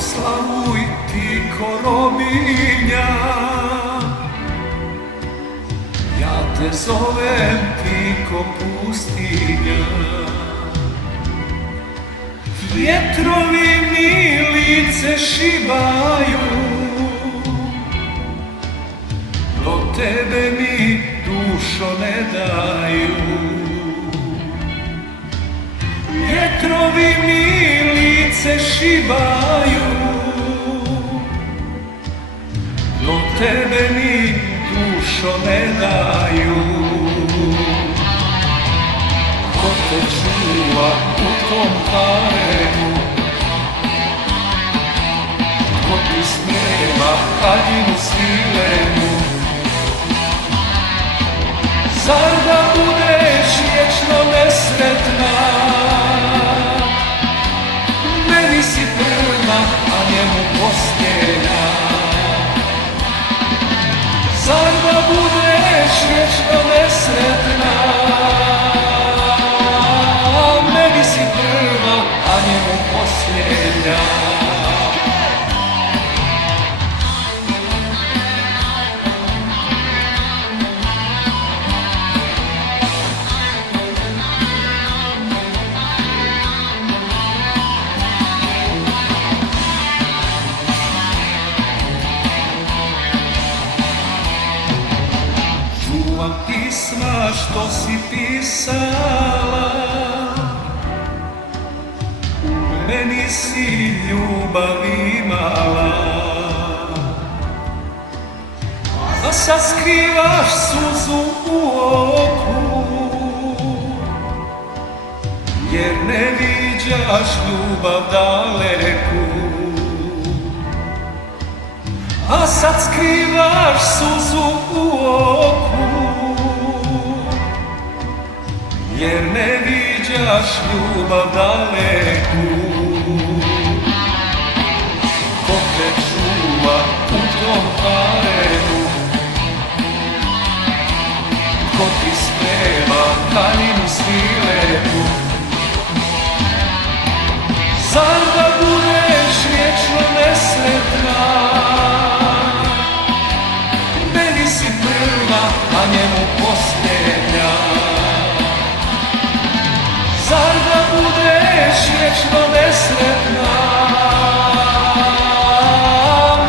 slavuj ti ko robinja, ja te zovem ti ko pustinja. Vjetrovi mi lice šibaju, do tebe mi dušo ne daju. Vjetrovi mi lice šibaju, do tebe mi dušo ne daju. Ko te čuva u tom haremu, ko ti snema haljinu svilenu, zar da budeš vječno nesretna? Meni si prva, a njemu posljednja. Zar da budeš vječno nesretna? Meni si prva, a njemu posljednja. Čuvam pisma što si pisala, u meni si ljubav imala, a sad skrivaš suzu u oku, jer ne viđaš ljubav daleku. A sad skrivaš suzu u oku, jer ne viđaš ljubav daleku. Ko te čuva u tom haremu, ko ti sprema haljinu svilenu, zar da budeš vječno nesretna? Meni si prva, a njemu posljednja. Zar da budeš vječno nesretna?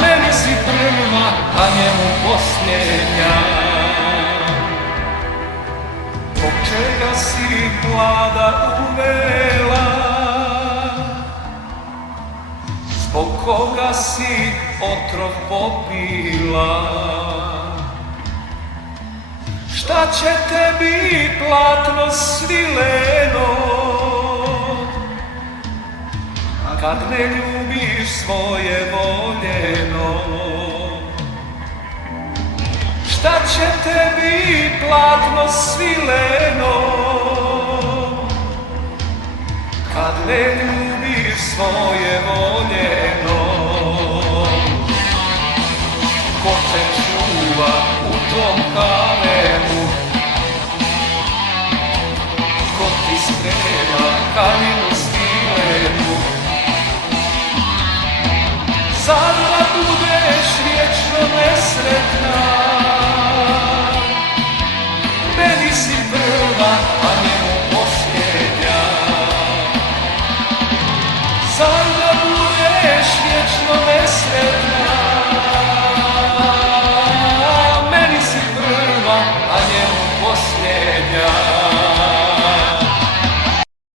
Meni si prva, a njemu posljednja. Zbog čega si mlada uvela? Zbog koga si otrov popila? Šta će tebi platno svileno, kad ne ljubiš svoje voljeno? Šta će tebi platno svileno, kad ne ljubiš svoje voljeno? Ko te čuva u tom haremu, ko ti sprema haljinu